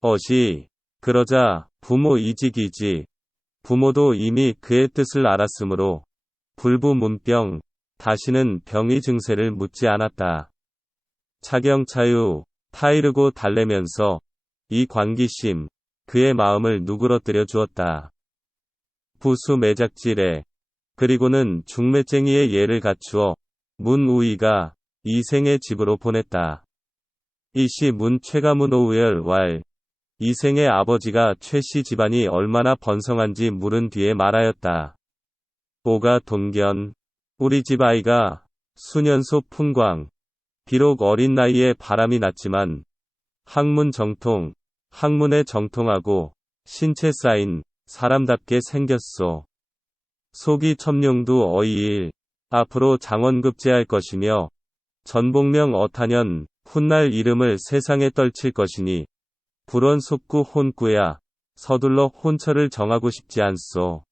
어시. 그러자 부모 이직이지. 부모도 이미 그의 뜻을 알았으므로 불부문병, 다시는 병의 증세를 묻지 않았다. 차경차유, 타이르고 달래면서 이 관기심, 그의 마음을 누그러뜨려 주었다. 부수 매작질에 그리고는 중매쟁이의 예를 갖추어 문우이가 이생의 집으로 보냈다. 이시 문 최가문오우열 왈 이생의 아버지가 최씨 집안이 얼마나 번성한지 물은 뒤에 말하였다. 오가 동견 우리 집 아이가 수년소 풍광 비록 어린 나이에 바람이 났지만 학문 정통 학문에 정통하고 신체 쌓인 사람답게 생겼소. 속이 첨룡도 어이일 앞으로 장원급제할 것이며 전복명 어타년 훗날 이름을 세상에 떨칠 것이니 불원 속구 혼꾸야 서둘러 혼처를 정하고 싶지 않소.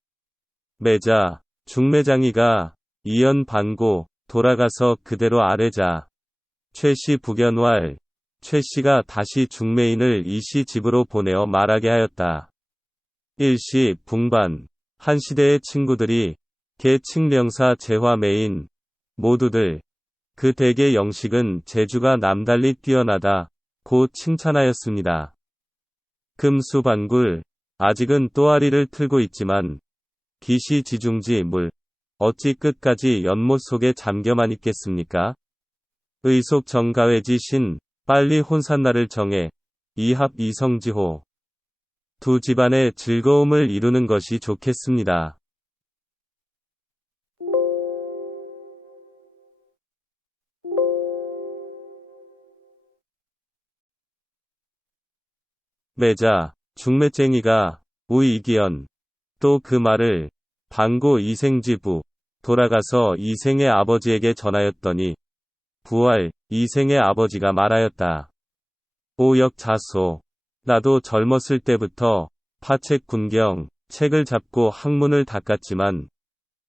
매자 중매장이가 이연 반고 돌아가서 그대로 아래자. 최씨 부견왈 최씨가 다시 중매인을 이씨 집으로 보내어 말하게 하였다. 일시 붕반 한 시대의 친구들이 계칭명사 재화매인 모두들 그 댁의 영식은 재주가 남달리 뛰어나다 고 칭찬하였습니다. 금수반굴 아직은 또아리를 틀고 있지만 기시지중지 물 어찌 끝까지 연못 속에 잠겨만 있겠습니까? 의속정가외지 신 빨리 혼산날을 정해 이합 이성지호 두 집안의 즐거움을 이루는 것이 좋겠습니다. 매자 중매쟁이가 우이기연 또 그 말을 반고 이생지부 돌아가서 이생의 아버지에게 전하였더니 부활 이생의 아버지가 말하였다. 오역자소 나도 젊었을 때부터 파책 군경 책을 잡고 학문을 닦았지만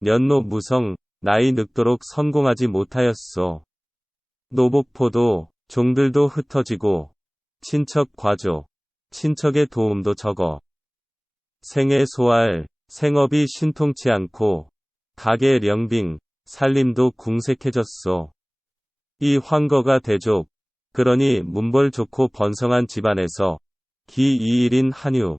년노 무성 나이 늙도록 성공하지 못하였소. 노복포도 종들도 흩어지고 친척 과조 친척의 도움도 적어 생애 소알 생업이 신통치 않고 가게 령빙 살림도 궁색해졌소. 이 황거가 대족 그러니 문벌 좋고 번성한 집안에서 기 2일인 한유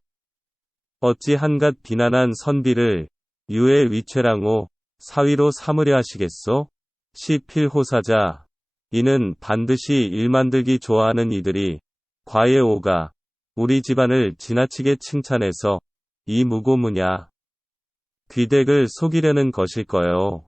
어찌 한갓 비난한 선비를 유의 위최랑오 사위로 삼으려 하시겠소? 시필호사자 이는 반드시 일 만들기 좋아하는 이들이 과의 오가 우리 집안을 지나치게 칭찬해서 이 무고무냐 귀댁을 속이려는 것일 거요.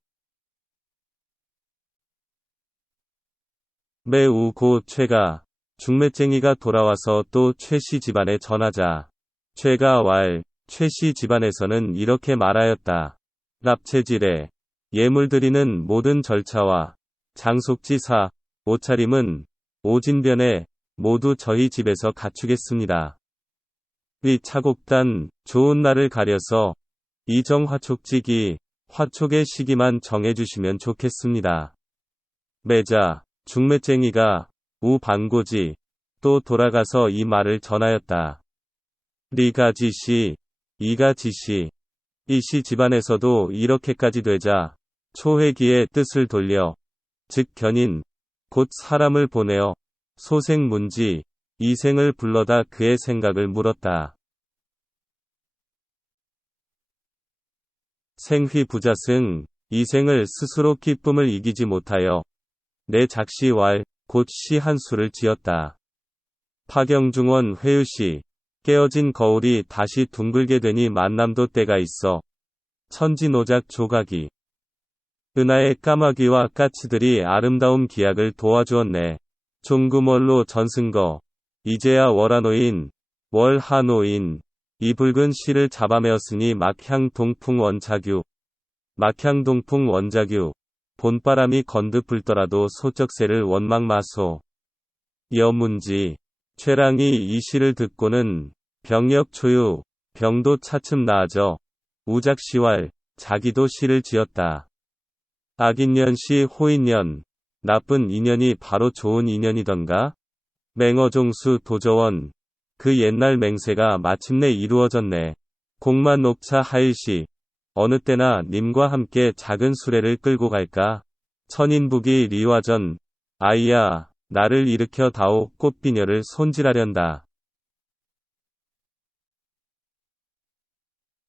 매우 고 최가 중매쟁이가 돌아와서 또 최씨 집안에 전하자. 최가 왈 최씨 집안에서는 이렇게 말하였다. 납체질에 예물드리는 모든 절차와 장속지사 옷차림은 오진변에 모두 저희 집에서 갖추겠습니다. 위 차곡단 좋은 날을 가려서 이정 화촉지기 화촉의 시기만 정해주시면 좋겠습니다. 매자 중매쟁이가 우 반고지 또 돌아가서 이 말을 전하였다. 리가 지시 이가 지시 이씨 집안에서도 이렇게까지 되자 초회기의 뜻을 돌려 즉 견인 곧 사람을 보내어 소생문지 이생을 불러다 그의 생각을 물었다. 생휘 부자승 이생을 스스로 기쁨을 이기지 못하여 내 작시 왈 곧 시 한 수를 지었다. 파경중원 회유시 깨어진 거울이 다시 둥글게 되니 만남도 때가 있어 천지노작 조각이 은하의 까마귀와 까치들이 아름다움 기약을 도와주었네. 종구멀로 전승거 이제야 월하노인 월하노인 이 붉은 실을 잡아매었으니 막향 동풍 원자규 막향 동풍 원자규 봄바람이 건드 불더라도 소쩍새를 원망 마소. 여문지 최랑이 이 시를 듣고는 병력 초유 병도 차츰 나아져 우작시왈 자기도 시를 지었다. 악인년시 호인년 나쁜 인연이 바로 좋은 인연이던가? 맹어종수 도저원 그 옛날 맹세가 마침내 이루어졌네. 공만 녹차 하일시. 어느 때나 님과 함께 작은 수레를 끌고 갈까? 천인북이 리화전. 아이야, 나를 일으켜 다오. 꽃비녀를 손질하련다.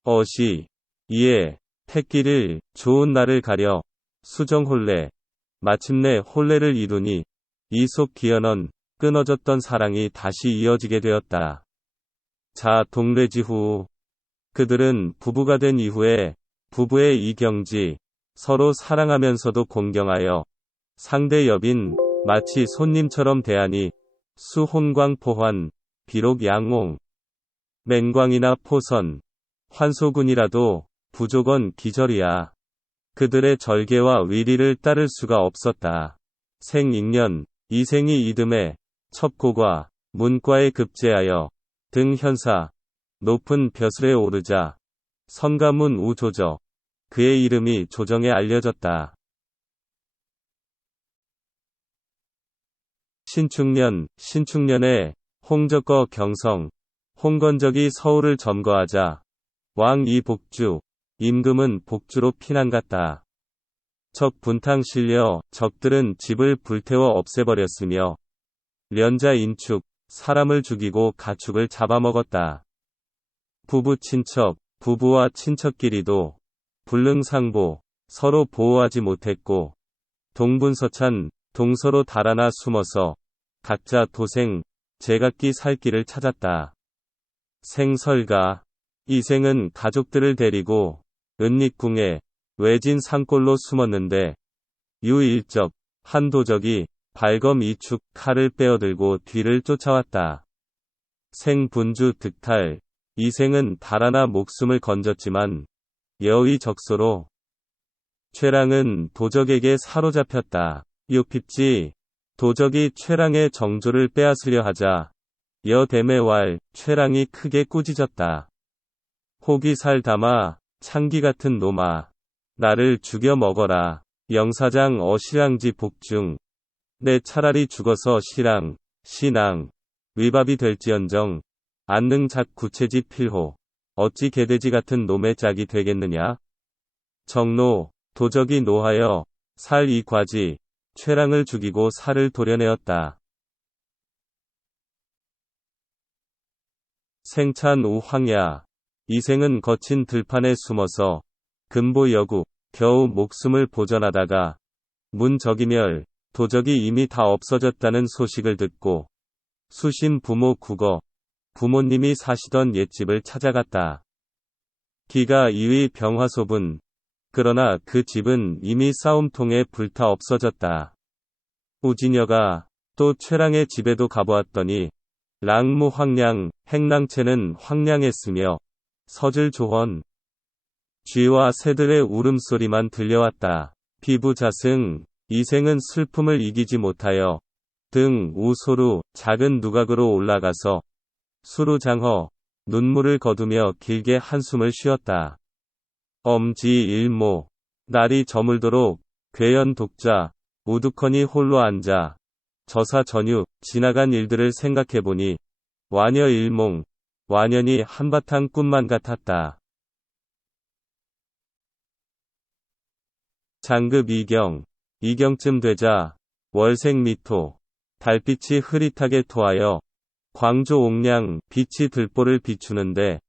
어시. 이에 택기를 좋은 날을 가려. 수정혼례. 마침내 혼례를 이루니 이 속 기어넌 끊어졌던 사랑이 다시 이어지게 되었다. 자 동래지후. 그들은 부부가 된 이후에 부부의 이경지, 서로 사랑하면서도 공경하여 상대 여빈, 마치 손님처럼 대하니 수혼광포환, 비록 양홍, 맹광이나 포선, 환소군이라도 부족은 기절이야. 그들의 절개와 위리를 따를 수가 없었다. 생익년, 이생이 이듬해 첩고과 문과에 급제하여 등 현사, 높은 벼슬에 오르자 선가문 우조저, 그의 이름이 조정에 알려졌다. 신축년에 홍적거 경성, 홍건적이 서울을 점거하자 왕이 복주, 임금은 복주로 피난갔다. 적 분탕 실려 적들은 집을 불태워 없애버렸으며 련자 인축, 사람을 죽이고 가축을 잡아먹었다. 부부 친척, 부부와 친척끼리도 불능상보, 서로 보호하지 못했고 동분서찬, 동서로 달아나 숨어서 각자 도생, 제각기 살 길을 찾았다. 생설가. 이생은 가족들을 데리고 은닉궁에 외진 산골로 숨었는데 유일적, 한 도적이 발검 이축 칼을 빼어들고 뒤를 쫓아왔다. 생분주 득탈. 이생은 달아나 목숨을 건졌지만 여의 적소로 최랑은 도적에게 사로잡혔다. 육핍지. 도적이 최랑의 정조를 빼앗으려 하자 여대매왈 최랑이 크게 꾸짖었다. 혹이 살 담아 창기 같은 놈아, 나를 죽여 먹어라. 영사장 어시랑지 복중. 내 차라리 죽어서 시랑, 신앙, 위밥이 될지언정 안능작 구체지 필호. 어찌 개돼지 같은 놈의 짝이 되겠느냐. 정노. 도적이 노하여 살 이 과지, 최랑을 죽이고 살을 도려내었다. 생찬 우 황야. 이생은 거친 들판에 숨어서 금보 여구, 겨우 목숨을 보전하다가 문적이멸, 도적이 이미 다 없어졌다는 소식을 듣고 수신 부모 국어, 부모님이 사시던 옛집을 찾아갔다. 기가 이의 병화소분. 그러나 그 집은 이미 싸움통에 불타 없어졌다. 우진여가 또 최랑의 집에도 가보았더니 랑무 황량, 행랑채는 황량했으며 서질 조헌, 쥐와 새들의 울음소리만 들려왔다. 피부자승. 이생은 슬픔을 이기지 못하여 등 우소루, 작은 누각으로 올라가서 수루장허, 눈물을 거두며 길게 한숨을 쉬었다. 엄지일모. 날이 저물도록 괴연 독자, 우두커니 홀로 앉아 저사전유, 지나간 일들을 생각해보니 완여일몽, 완연히 한바탕 꿈만 같았다. 장급 이경쯤 되자 월생미토, 달빛이 흐릿하게 토하여 광조 옥량 빛이 들보를 비추는데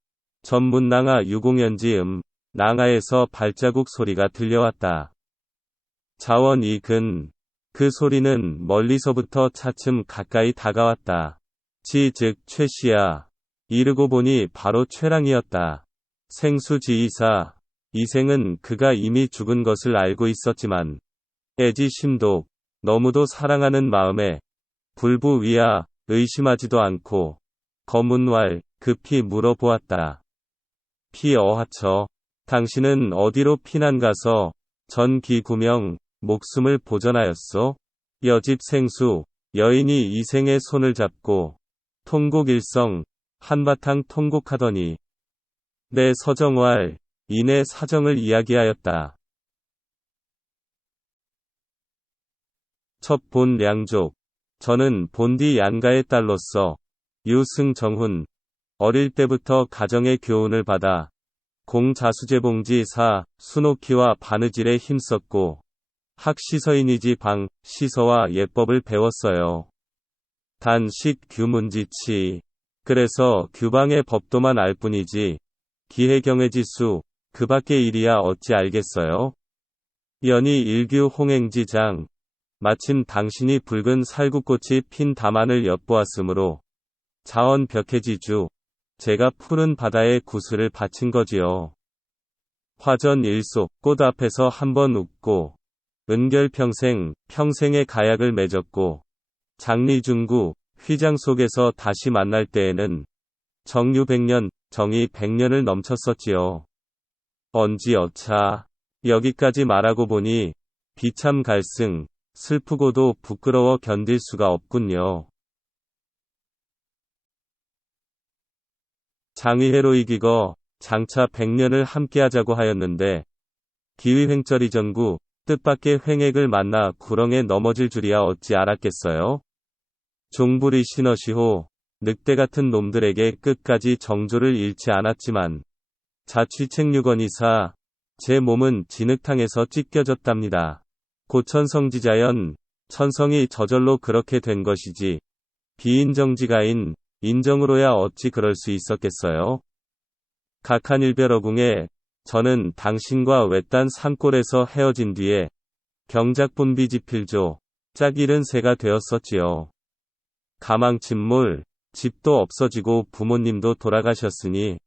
전문낭하 유공연지 낭하에서 발자국 소리가 들려왔다. 자원 이근. 그 소리는 멀리서부터 차츰 가까이 다가왔다. 즉 최씨야. 이르고 보니 바로 최랑이었다. 생수지이사. 이생은 그가 이미 죽은 것을 알고 있었지만 애지심독, 너무도 사랑하는 마음에 불부위야 의심하지도 않고 거문왈 급히 물어보았다. 피어하처. 당신은 어디로 피난 가서 전기구명 목숨을 보전하였소? 여집 생수. 여인이 이생의 손을 잡고 통곡일성 한바탕 통곡하더니 내 서정왈 이내 사정을 이야기하였다. 첫 본 량족. 저는 본디 양가의 딸로서 유승정훈. 어릴 때부터 가정의 교훈을 받아 공자수제봉지 사, 수놓기와 바느질에 힘썼고 학시서인이지 방, 시서와 예법을 배웠어요. 단식 규문지치. 그래서 규방의 법도만 알 뿐이지 기해경외지수, 그 밖의 일이야 어찌 알겠어요? 연희 일규 홍행지장. 마침 당신이 붉은 살구꽃이 핀 담안을 엿보았으므로 자언벽해지주. 제가 푸른 바다에 구슬을 바친 거지요. 화전 일속, 꽃 앞에서 한번 웃고 은결평생, 평생의 가약을 맺었고 장리중구, 휘장 속에서 다시 만날 때에는 정유 100년, 정이 100년을 넘쳤었지요. 언지어차. 여기까지 말하고 보니 비참 갈승, 슬프고도 부끄러워 견딜 수가 없군요. 장의회로 이기거 장차 100년을 함께하자고 하였는데 기위횡철이 전구, 뜻밖의 횡액을 만나 구렁에 넘어질 줄이야 어찌 알았겠어요? 종불이 신어시호, 늑대 같은 놈들에게 끝까지 정조를 잃지 않았지만 자취책류건이사, 제 몸은 진흙탕에서 찢겨졌답니다. 고천성지자연, 천성이 저절로 그렇게 된 것이지 비인정지가인 인정으로야 어찌 그럴 수 있었겠어요? 각한일별어궁에 저는 당신과 외딴 산골에서 헤어진 뒤에 경작분비지필조, 짝일은 새가 되었었지요. 가망침몰, 집도 없어지고 부모님도 돌아가셨으니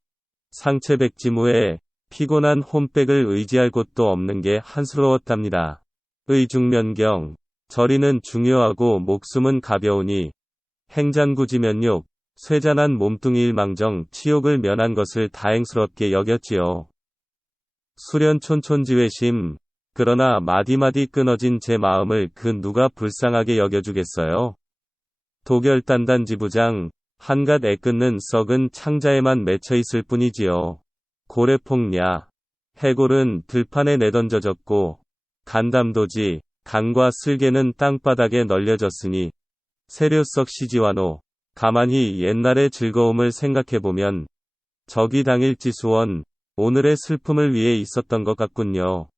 상체백지무에 피곤한 홈백을 의지할 곳도 없는 게 한스러웠답니다. 의중면경, 저리는 중요하고 목숨은 가벼우니 행장구지면욕, 쇠잔한 몸뚱이일망정 치욕을 면한 것을 다행스럽게 여겼지요. 수련촌촌지회심. 그러나 마디마디 끊어진 제 마음을 그 누가 불쌍하게 여겨주겠어요. 도결단단지부장, 한갓 애끓는 썩은 창자에만 맺혀있을 뿐이지요. 고래폭야. 해골은 들판에 내던져졌고 간담도지, 강과 슬개는 땅바닥에 널려졌으니 세류석 시지와노. 가만히 옛날의 즐거움을 생각해보면 저기 당일지수원, 오늘의 슬픔을 위해 있었던 것 같군요.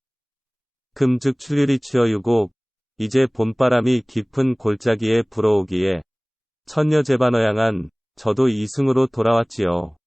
금즉 출유리 취어유곡. 이제 봄바람이 깊은 골짜기에 불어오기에 천녀제반어양한 저도 이승으로 돌아왔지요.